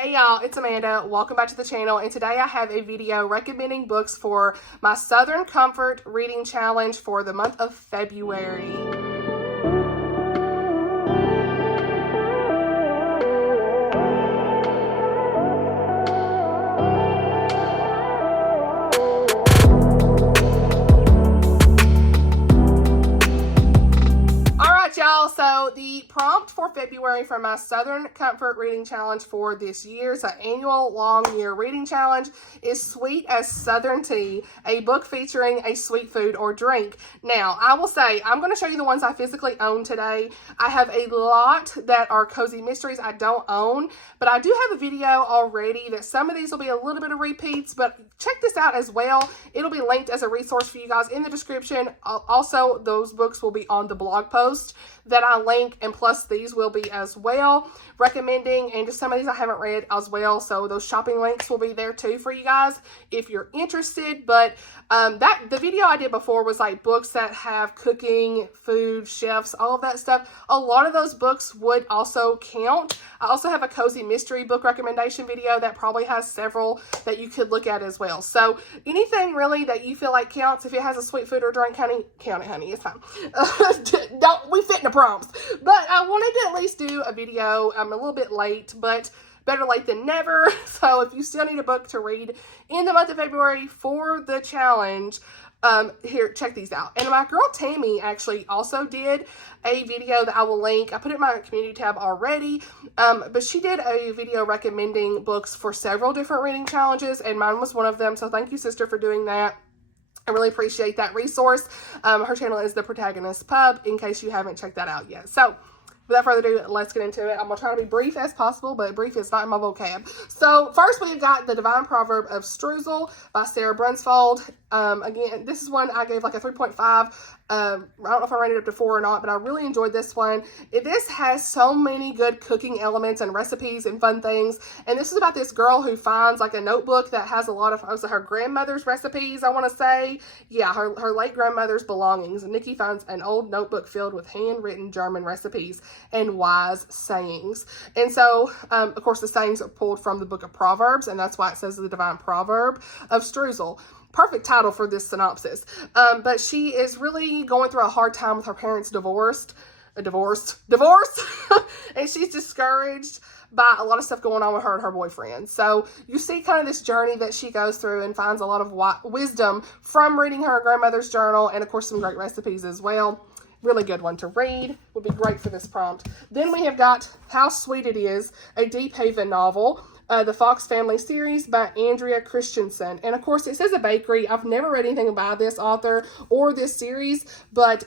Hey y'all, it's Amanda. Welcome back to the channel, and today I have a video recommending books for my Southern Comfort Reading Challenge for the month of February. Y'all, so the prompt for February for my Southern Comfort Reading Challenge for this year, it's an annual long year reading challenge, is Sweet as Southern Tea, a book featuring a sweet food or drink. Now, I will say, I'm going to show you the ones I physically own today. I have a lot that are cozy mysteries I don't own, but I do have a video already that some of these will be a little bit of repeats, but check this out as well. It'll be linked as a resource for you guys in the description. Also, those books will be on the blog post that I link, and plus these will be as well, recommending, and just some of these I haven't read as well, so those shopping links will be there too for you guys if you're interested. But the video I did before was like books that have cooking, food, chefs, all of that stuff. A lot of those books would also count. I also have a cozy mystery book recommendation video that probably has several that you could look at as well. So anything really that you feel like counts, if it has a sweet food or drink, honey, count it, honey, it's fine. We fit in the prompts, but I wanted to at least do a video. I'm a little bit late, but better late than never. So if you still need a book to read in the month of February for the challenge, here, check these out. And my girl Tammy actually also did a video that I will link. I put it in my community tab already, but she did a video recommending books for several different reading challenges, and mine was one of them. So thank you, sister, for doing that. I really appreciate that resource. Her channel is The Protagonist Pub, in case you haven't checked that out yet. So without further ado, let's get into it. I'm going to try to be brief as possible, but brief is not in my vocab. So first we've got The Divine Proverb of Streusel by Sarah Brunsfold. Again, this is one I gave like a 3.5. I don't know if I rated it up to 4 or not, but I really enjoyed this one. This has so many good cooking elements and recipes and fun things. And this is about this girl who finds like a notebook that has a lot of her grandmother's recipes, I want to say. Yeah, her late grandmother's belongings. And Nikki finds an old notebook filled with handwritten German recipes and wise sayings. And so, of course, the sayings are pulled from the book of Proverbs, and that's why it says The Divine Proverb of Streusel. Perfect title for this synopsis. But she is really going through a hard time with her parents' divorce. And she's discouraged by a lot of stuff going on with her and her boyfriend. So you see kind of this journey that she goes through and finds a lot of wisdom from reading her grandmother's journal, and of course some great recipes as well. Really good one to read. Would be great for this prompt. Then we have got How Sweet It Is, a Deep Haven novel. The Fox Family series by Andrea Christensen. And of course, it says a bakery. I've never read anything about this author or this series, but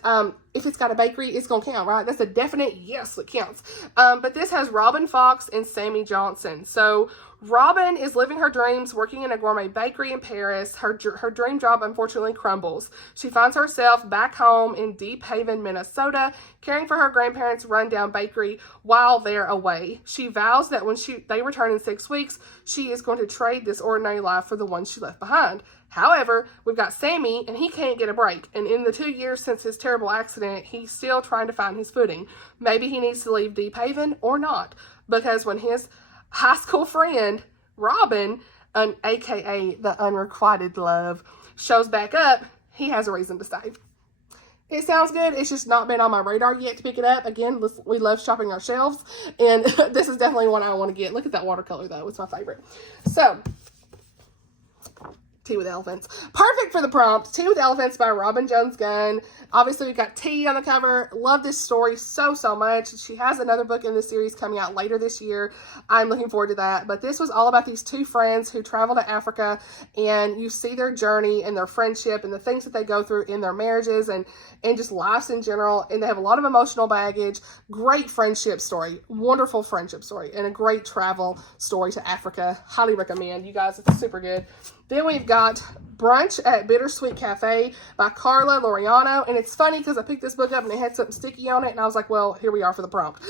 if it's got a bakery, it's going to count, right? That's a definite yes, it counts. But this has Robin Fox and Sammy Johnson. So Robin is living her dreams working in a gourmet bakery in Paris. Her dream job unfortunately crumbles. She finds herself back home in Deep Haven, Minnesota, caring for her grandparents' rundown bakery while they're away. She vows that when they return in 6 weeks, she is going to trade this ordinary life for the one she left behind. However, we've got Sammy, and he can't get a break. And in the 2 years since his terrible accident, he's still trying to find his footing. Maybe he needs to leave Deep Haven or not. Because when his high school friend, Robin, aka the unrequited love, shows back up, he has a reason to stay. It sounds good. It's just not been on my radar yet to pick it up. Again, we love shopping our shelves, and this is definitely one I want to get. Look at that watercolor, though. It's my favorite. So, Tea with Elephants. Perfect for the prompt. Tea with Elephants by Robin Jones Gunn. Obviously, we've got tea on the cover. Love this story so much. She has another book in this series coming out later this year. I'm looking forward to that. But this was all about these two friends who travel to Africa, and you see their journey and their friendship and the things that they go through in their marriages and just lives in general. And they have a lot of emotional baggage. Great friendship story. Wonderful friendship story. And a great travel story to Africa. Highly recommend. You guys, it's super good. Then we've got Brunch at Bittersweet Cafe by Carla Laureano. And it's funny because I picked this book up and it had something sticky on it. And I was like, well, here we are for the prompt.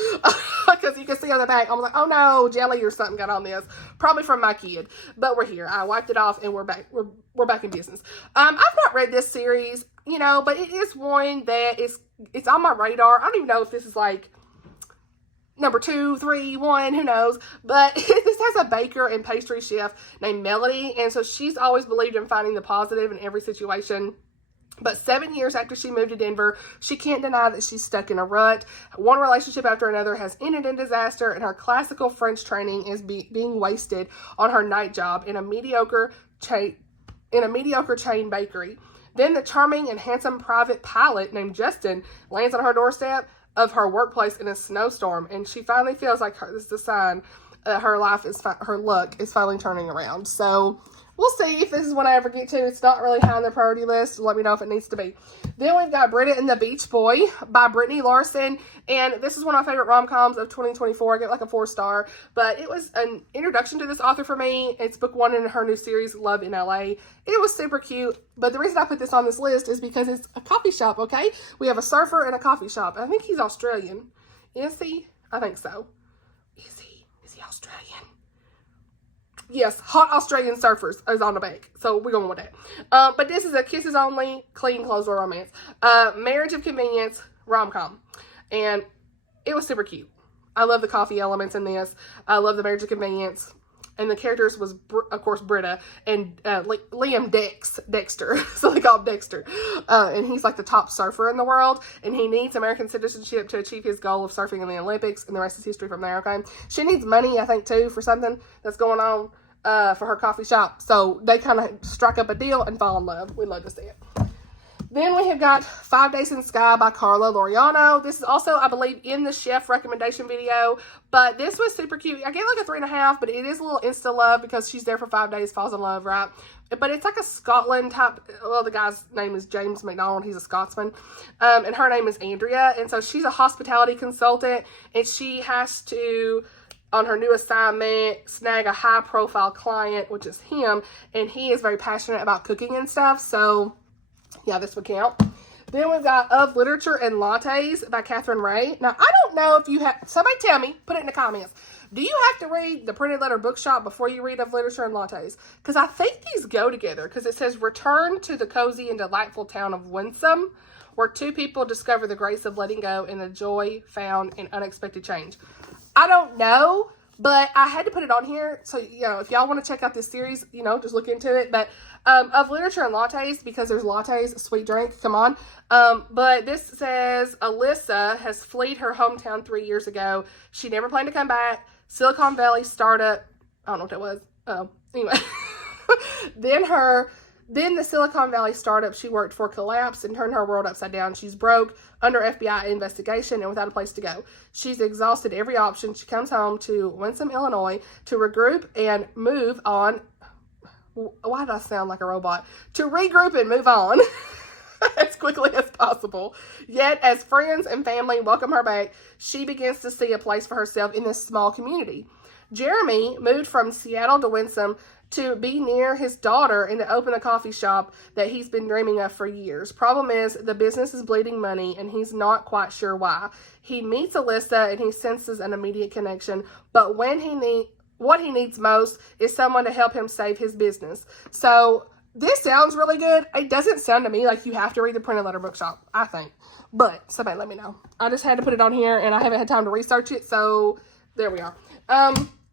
Because you can see on the back, I was like, oh no, jelly or something got on this. Probably from my kid. But we're here. I wiped it off and we're back. We're back in business. I've not read this series, you know, but it is one that it's on my radar. I don't even know if this is like number 2, 3, 1, who knows? But this has a baker and pastry chef named Melody, and so she's always believed in finding the positive in every situation. But 7 years after she moved to Denver, she can't deny that she's stuck in a rut. One relationship after another has ended in disaster, and her classical French training is being wasted on her night job in a mediocre chain bakery. Then the charming and handsome private pilot named Justin lands on her doorstep of her workplace in a snowstorm, and she finally feels like this is a sign that her luck is finally turning around. So we'll see if this is one I ever get to. It's not really high on the priority list. Let me know if it needs to be. Then we've got Britta and the Beach Boy by Brittany Larson. And this is one of my favorite rom-coms of 2024. I get like a 4-star. But it was an introduction to this author for me. It's book 1 in her new series, Love in LA. It was super cute. But the reason I put this on this list is because it's a coffee shop, okay? We have a surfer and a coffee shop. I think he's Australian. Is he? I think so. Is he Australian? Yes, hot Australian surfers is on the back. So we're going with that. But this is a kisses only, clean clothes or romance. Marriage of convenience rom-com. And it was super cute. I love the coffee elements in this. I love the marriage of convenience. And the characters was, of course, Britta and Liam Dexter. So they call him Dexter. And he's like the top surfer in the world. And he needs American citizenship to achieve his goal of surfing in the Olympics. And the rest is history from there, okay? She needs money, I think, too, for something that's going on for her coffee shop. So they kind of strike up a deal and fall in love. We love to see it. Then we have got 5 Days in Skye by Carla Laureano. This is also, I believe, in the chef recommendation video. But this was super cute. I gave like a 3.5, but it is a little insta love because she's there for 5 days, falls in love, right? But it's like a Scotland type. Well, the guy's name is James McDonald. He's a Scotsman. And her name is Andrea. And so she's a hospitality consultant. And she has to, on her new assignment, snag a high-profile client, which is him. And he is very passionate about cooking and stuff. So yeah, this would count. Then we've got Of Literature and Lattes by Catherine Ray. Now, I don't know if you have, somebody tell me, put it in the comments. Do you have to read the Printed Letter Bookshop before you read Of Literature and Lattes? Because I think these go together, because it says, return to the cozy and delightful town of Winsome, where 2 people discover the grace of letting go and the joy found in unexpected change. I don't know, but I had to put it on here. So, you know, if y'all want to check out this series, you know, just look into it. But Of Literature and Lattes, because there's lattes, sweet drink, come on. But this says, Alyssa has fled her hometown 3 years ago. She never planned to come back. Silicon Valley startup. I don't know what that was. Oh, anyway. Then the Silicon Valley startup she worked for collapsed and turned her world upside down. She's broke, under FBI investigation, and without a place to go. She's exhausted every option. She comes home to Winsome, Illinois, to regroup and move on. Why did I sound like a robot? To regroup and move on as quickly as possible. Yet, as friends and family welcome her back, she begins to see a place for herself in this small community. Jeremy moved from Seattle to Winsome to be near his daughter and to open a coffee shop that he's been dreaming of for years. Problem is, the business is bleeding money, and he's not quite sure why. He meets Alyssa, and he senses an immediate connection, but what he needs most is someone to help him save his business. So this sounds really good. It doesn't sound to me like you have to read the Printed Letter Bookshop, I think. But somebody let me know. I just had to put it on here, and I haven't had time to research it, so there we are.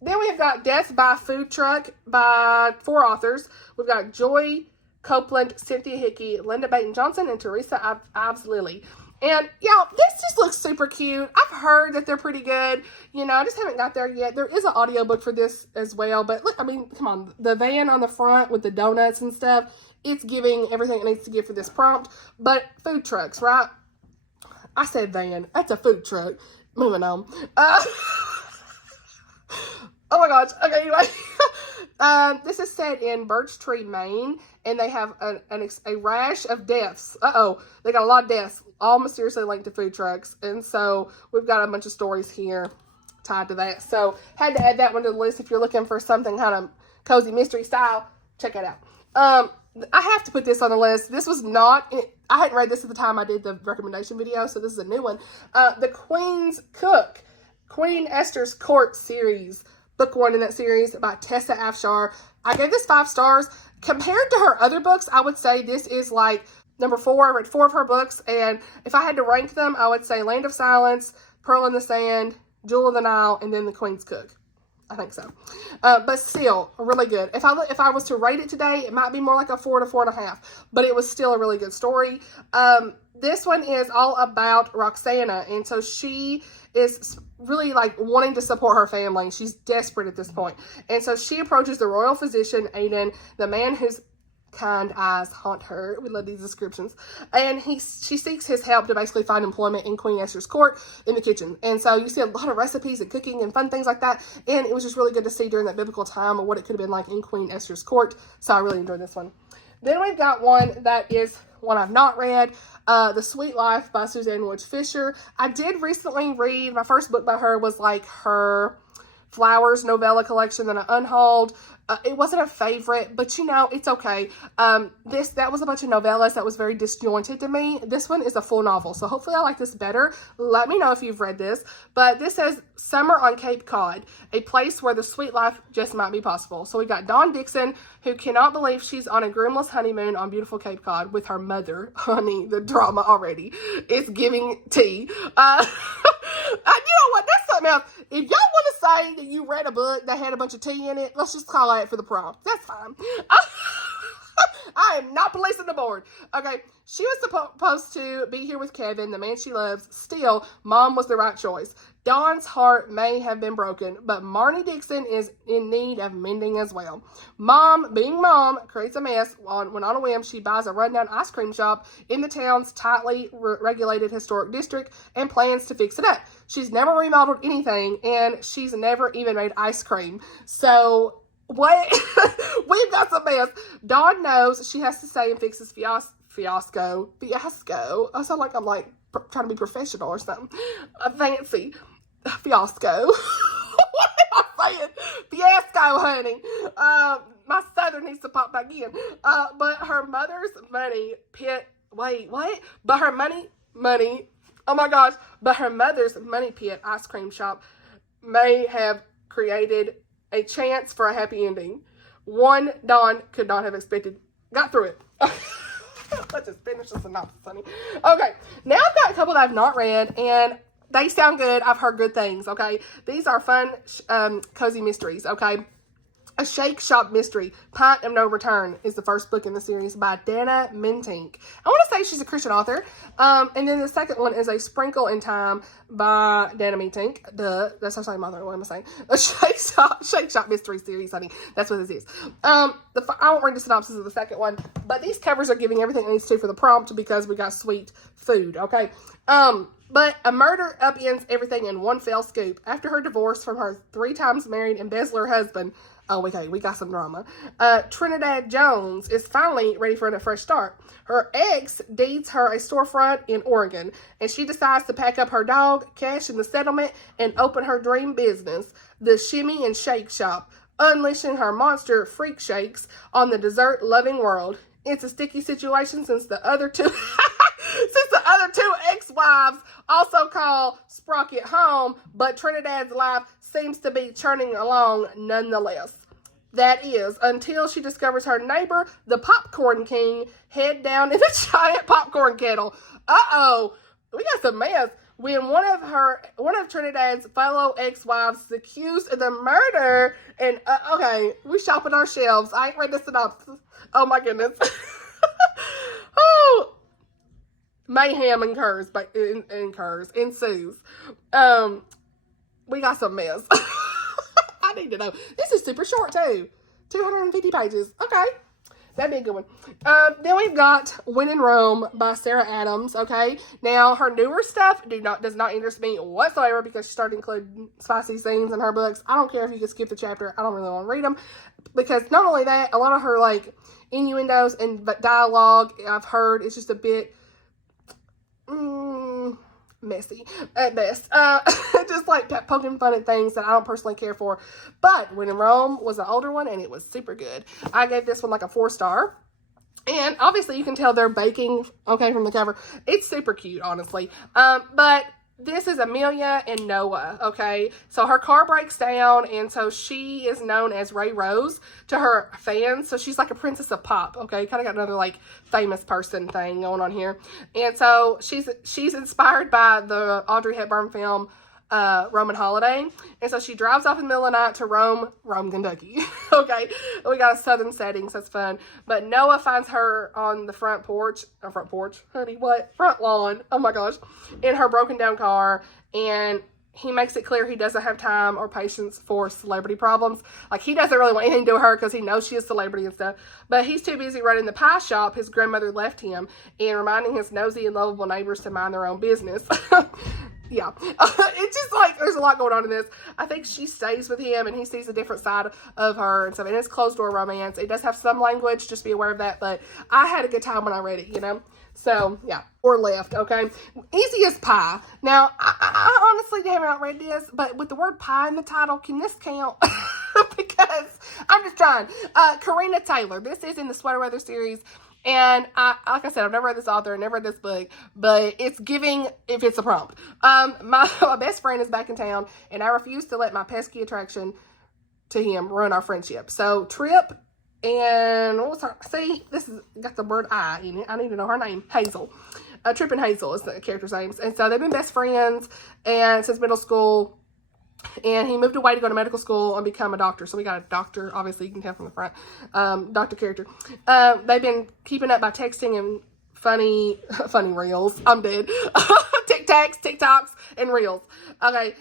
Then we have got Death by Food Truck by 4 authors. We've got Joy Copeland, Cynthia Hickey, Linda Baton Johnson, and Teresa Ives Lilly. And, y'all, this just looks super cute. I've heard that they're pretty good. You know, I just haven't got there yet. There is an audiobook for this as well. But, look, I mean, come on. The van on the front with the donuts and stuff, it's giving everything it needs to give for this prompt. But food trucks, right? I said van. That's a food truck. Moving on. Oh my gosh. Okay, anyway. This is set in Birch Tree, Maine, and they have a rash of deaths. They got a lot of deaths, all mysteriously linked to food trucks. And so we've got a bunch of stories here tied to that. So had to add that one to the list. If you're looking for something kind of cozy mystery style, check it out. I have to put this on the list. This was not, I hadn't read this at the time I did the recommendation video, so this is a new one. The Queen's Cook, Queen Esther's Court series. Book 1 in that series by Tessa Afshar. I gave this 5 stars. Compared to her other books, I would say this is like number 4. I read 4 of her books, and if I had to rank them, I would say Land of Silence, Pearl in the Sand, Jewel of the Nile, and then The Queen's Cook. I think so. But still, really good. If I was to rate it today, it might be more like a 4 to 4.5. But it was still a really good story. This one is all about Roxana. And so she is really like wanting to support her family. She's desperate at this point. And so she approaches the royal physician, Aiden, the man whose kind eyes haunt her. We love these descriptions. And she seeks his help to basically find employment in Queen Esther's court in the kitchen. And so you see a lot of recipes and cooking and fun things like that. And it was just really good to see during that biblical time of what it could have been like in Queen Esther's court. So I really enjoyed this one. Then we've got one that is one I've not read, The Sweet Life by Suzanne Woods Fisher. I did recently read, my first book by her was like her Flowers novella collection that I unhauled. It wasn't a favorite, but you know, it's okay. That was a bunch of novellas that was very disjointed to me. This one is a full novel, so hopefully I like this better. Let me know if you've read this. But this says, Summer on Cape Cod, a place where the sweet life just might be possible. So we got Dawn Dixon, who cannot believe she's on a groomless honeymoon on beautiful Cape Cod with her mother. Honey, the drama already. It's giving tea. You know what? That's something else. If y'all want to say that you read a book that had a bunch of tea in it, let's just call it for the prompt. That's fine. I am not policing the board. Okay, she was supposed to be here with Kevin, the man she loves. Still, Mom was the right choice. Dawn's heart may have been broken, but Marnie Dixon is in need of mending as well. Mom, being Mom, creates a mess when on a whim she buys a rundown ice cream shop in the town's tightly regulated historic district and plans to fix it up. She's never remodeled anything, and she's never even made ice cream. So what? We've got some mess. Dawn knows she has to stay and fix this fiasco. I sound like I'm like trying to be professional or something. Fancy. Fiasco. What am I saying? Fiasco, honey. My southern needs to pop back in. But her mother's money pit. Wait, what? But her money. Oh my gosh. But her mother's money pit ice cream shop may have created a chance for a happy ending. One Dawn could not have expected. Got through it. Let's just finish the synopsis, honey. Okay, now I've got a couple that I've not read, and they sound good. I've heard good things, okay? These are fun, cozy mysteries, okay? A Shake Shop Mystery, Pint of No Return, is the first book in the series by Dana Mentink. I want to say she's a Christian author. And then the second one is A Sprinkle in Time by Dana Mentink. Duh, that's her same author. What am I saying? A Shake Shop Mystery series, honey. That's what this is. I won't read the synopsis of the second one, but these covers are giving everything it needs to for the prompt because we got sweet food, okay? But a murder upends everything in one fell scoop. After her divorce from her 3 times married embezzler husband, oh, okay, we got some drama. Trinidad Jones is finally ready for a fresh start. Her ex deeds her a storefront in Oregon, and she decides to pack up her dog, cash in the settlement, and open her dream business, the Shimmy and Shake Shop, unleashing her monster freak shakes on the dessert-loving world. It's a sticky situation since the other two ex-wives also call Sprocket home, but Trinidad's life seems to be churning along nonetheless. That is, until she discovers her neighbor, the Popcorn King, head down in a giant popcorn kettle. Uh-oh, we got some mess. When one of Trinidad's fellow ex-wives is accused of the murder, and, okay, we shopping our shelves. I ain't read the synopsis. Oh my goodness. Oh, mayhem ensues. We got some mess. I need to know. This is super short too. 250 pages. Okay. That'd be a good one. Then we've got When in Rome by Sarah Adams. Okay. Now, her newer stuff does not interest me whatsoever because she started including spicy scenes in her books. I don't care if you can skip the chapter. I don't really want to read them. Because not only that, a lot of her like innuendos and dialogue I've heard is just a bit messy at best. Just like poking fun at things that I don't personally care for. But When in Rome was an older one and it was super good. I gave this one like a 4-star. And obviously you can tell they're baking, okay, from the cover. It's super cute, honestly. But this is Amelia and Noah, okay? So her car breaks down, and so she is known as Ray Rose to her fans. So she's like a princess of pop, okay? Kind of got another like famous person thing going on here. And so she's inspired by the Audrey Hepburn film Roman holiday. And so she drives off in the middle of the night to Rome, Kentucky. Okay, we got a southern setting, so that's fun. But Noah finds her on the front lawn, oh my gosh, in her broken down car, and he makes it clear he doesn't have time or patience for celebrity problems. Like, he doesn't really want anything to do with her because he knows she is a celebrity and stuff. But he's too busy running the pie shop his grandmother left him and reminding his nosy and lovable neighbors to mind their own business. Yeah. It's just like, there's a lot going on in this. I think she stays with him and he sees a different side of her and stuff. And it's closed door romance. It does have some language, just be aware of that. But I had a good time when I read it, you know. So, yeah. Or left, okay? Easy as pie. Now, I honestly have not read this, but with the word pie in the title, can this count? Because I'm just trying. Karina Taylor. This is in the Sweater Weather series. And like I said, I've never read this author, never read this book, but it's giving if it's a prompt. My best friend is back in town, and I refuse to let my pesky attraction to him ruin our friendship. So, Trip and what was her? See, this is got the word I in it. I need to know her name. Hazel. Trip and Hazel is the character's names, and so they've been best friends and since middle school. And he moved away to go to medical school and become a doctor. So we got a doctor, obviously you can tell from the front, doctor character. They've been keeping up by texting and funny reels. I'm dead. TikToks, and reels. Okay.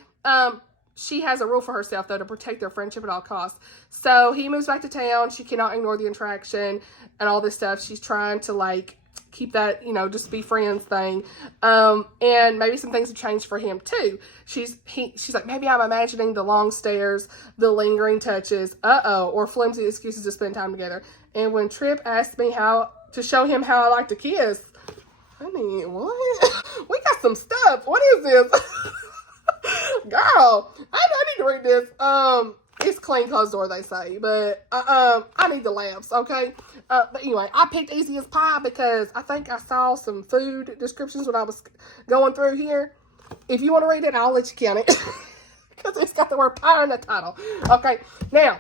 She has a rule for herself, though, to protect their friendship at all costs. So he moves back to town. She cannot ignore the attraction and all this stuff. She's trying to, like, keep that, you know, just be friends thing. And maybe some things have changed for him, too. She's like, maybe I'm imagining the long stares, the lingering touches, or flimsy excuses to spend time together. And when Trip asked me how to show him how I like to kiss, honey, what? We got some stuff. What is this? Girl, I need to read this. It's clean closed door, they say, but I need the laughs, okay? But anyway, I picked Easy as Pie because I think I saw some food descriptions when I was going through here. If you want to read it, I'll let you count it because it's got the word pie in the title. Okay, now,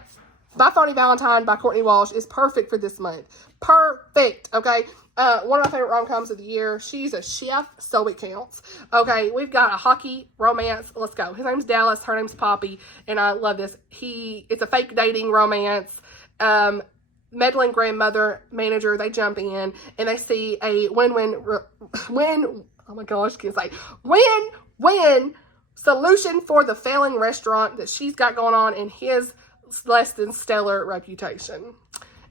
By Phony Valentine by Courtney Walsh is perfect for this month. Perfect, okay? One of my favorite rom-coms of the year. She's a chef, so it counts. Okay, we've got a hockey romance. Let's go. His name's Dallas. Her name's Poppy. And I love this. It's a fake dating romance. Meddling grandmother, manager, they jump in and they see a win-win, oh my gosh, I can't say, win-win solution for the failing restaurant that she's got going on in his less than stellar reputation.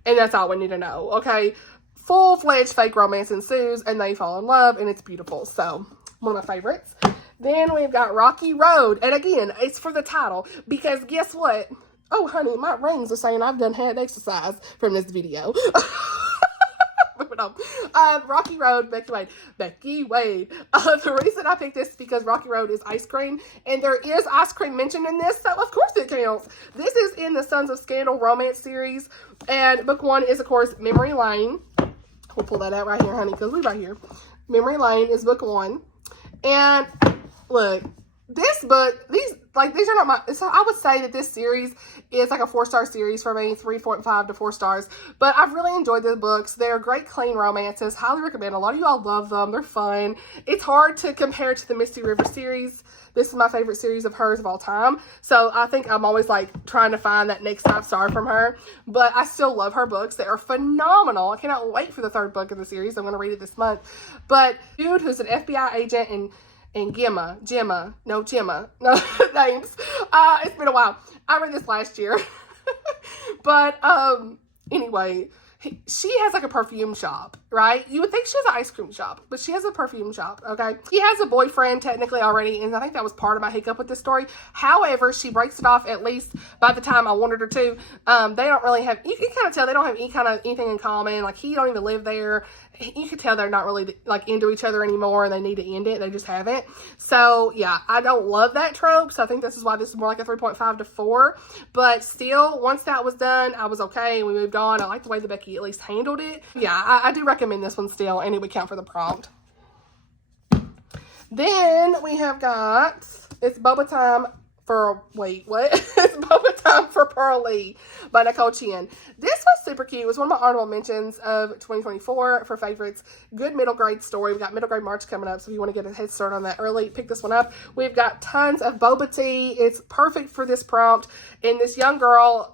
And that's all we need to know, okay? Full-fledged fake romance ensues, and they fall in love, and it's beautiful. So, one of my favorites. Then we've got Rocky Road. And again, it's for the title, because guess what? Oh, honey, my rings are saying I've done hand exercise from this video. Moving on. Rocky Road, Becky Wade. The reason I picked this is because Rocky Road is ice cream, and there is ice cream mentioned in this, so of course it counts. This is in the Sons of Scandal romance series, and book one is, of course, Memory Lane. We'll pull that out right here, honey, because we're right here. Memory Lane is book one. And look, this book, these are not my, so I would say that this series is like a 4-star series for me, 3.5 to 4 stars. But I've really enjoyed the books. They're great, clean romances. Highly recommend. A lot of you all love them. They're fun. It's hard to compare to the Misty River series. This is my favorite series of hers of all time. So I think I'm always like trying to find that next 5-star from her. But I still love her books. They are phenomenal. I cannot wait for the 3rd book of the series. I'm going to read it this month. But dude who's an FBI agent and Gemma, no, names. It's been a while. I read this last year. But anyway, she has like a perfume shop, right? You would think she has an ice cream shop, but she has a perfume shop, okay? He has a boyfriend technically already, and I think that was part of my hiccup with this story. However, she breaks it off at least by the time I wanted her to. They don't really have, you can kind of tell they don't have anything in common. Like, he don't even live there. You can tell they're not really like into each other anymore and they need to end it. They just haven't. So yeah, I don't love that trope. So I think this is why this is more like a 3.5 to 4. But still, once that was done, I was okay. We moved on. I like the way that Becky at least handled it. Yeah, I do recommend this one still, and it would count for the prompt. Then we have got, it's Boba time What? It's Boba Time for Pearly by Nicole Chin. This was super cute. It was one of my honorable mentions of 2024 for favorites. Good middle grade story. We got middle grade March coming up, so if you want to get a head start on that early, pick this one up. We've got tons of boba tea. It's perfect for this prompt. And this young girl,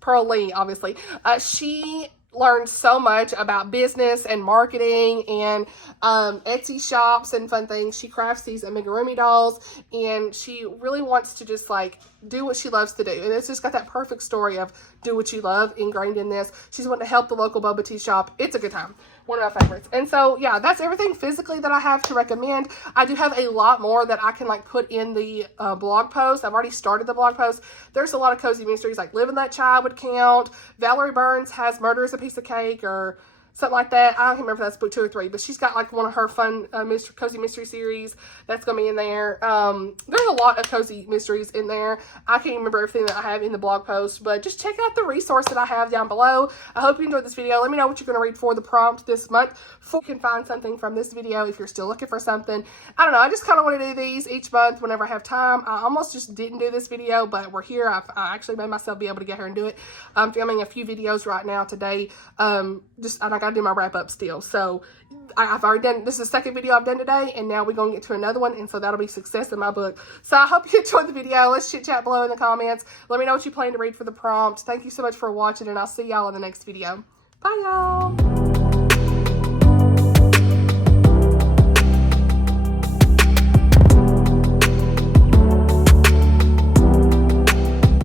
Pearly, obviously, she learned so much about business and marketing and Etsy shops and fun things. She crafts these amigurumi dolls, and she really wants to just like do what she loves to do. And it's just got that perfect story of do what you love ingrained in this. She's wanting to help the local boba tea shop. It's a good time. One of my favorites. And so, yeah, that's everything physically that I have to recommend. I do have a lot more that I can like put in the blog post. I've already started the blog post. There's a lot of cozy mysteries, like Live and Let Child would count. Valerie Burns has Murder is a Piece of Cake or something like that. I don't remember if that's book 2 or 3, but she's got like one of her fun cozy mystery series that's going to be in there. There's a lot of cozy mysteries in there. I can't remember everything that I have in the blog post, but just check out the resource that I have down below. I hope you enjoyed this video. Let me know what you're going to read for the prompt this month. You can find something from this video if you're still looking for something. I don't know. I just kind of want to do these each month whenever I have time. I almost just didn't do this video, but we're here. I actually made myself be able to get here and do it. I'm filming a few videos right now today. And I got to do my wrap up still. So I've already done, this is the second video I've done today, and now we're going to get to another one, and so that'll be success in my book. So I hope you enjoyed the video. Let's chit chat below in the comments. Let me know what you plan to read for the prompt. Thank you so much for watching, and I'll see y'all in the next video. Bye, y'all.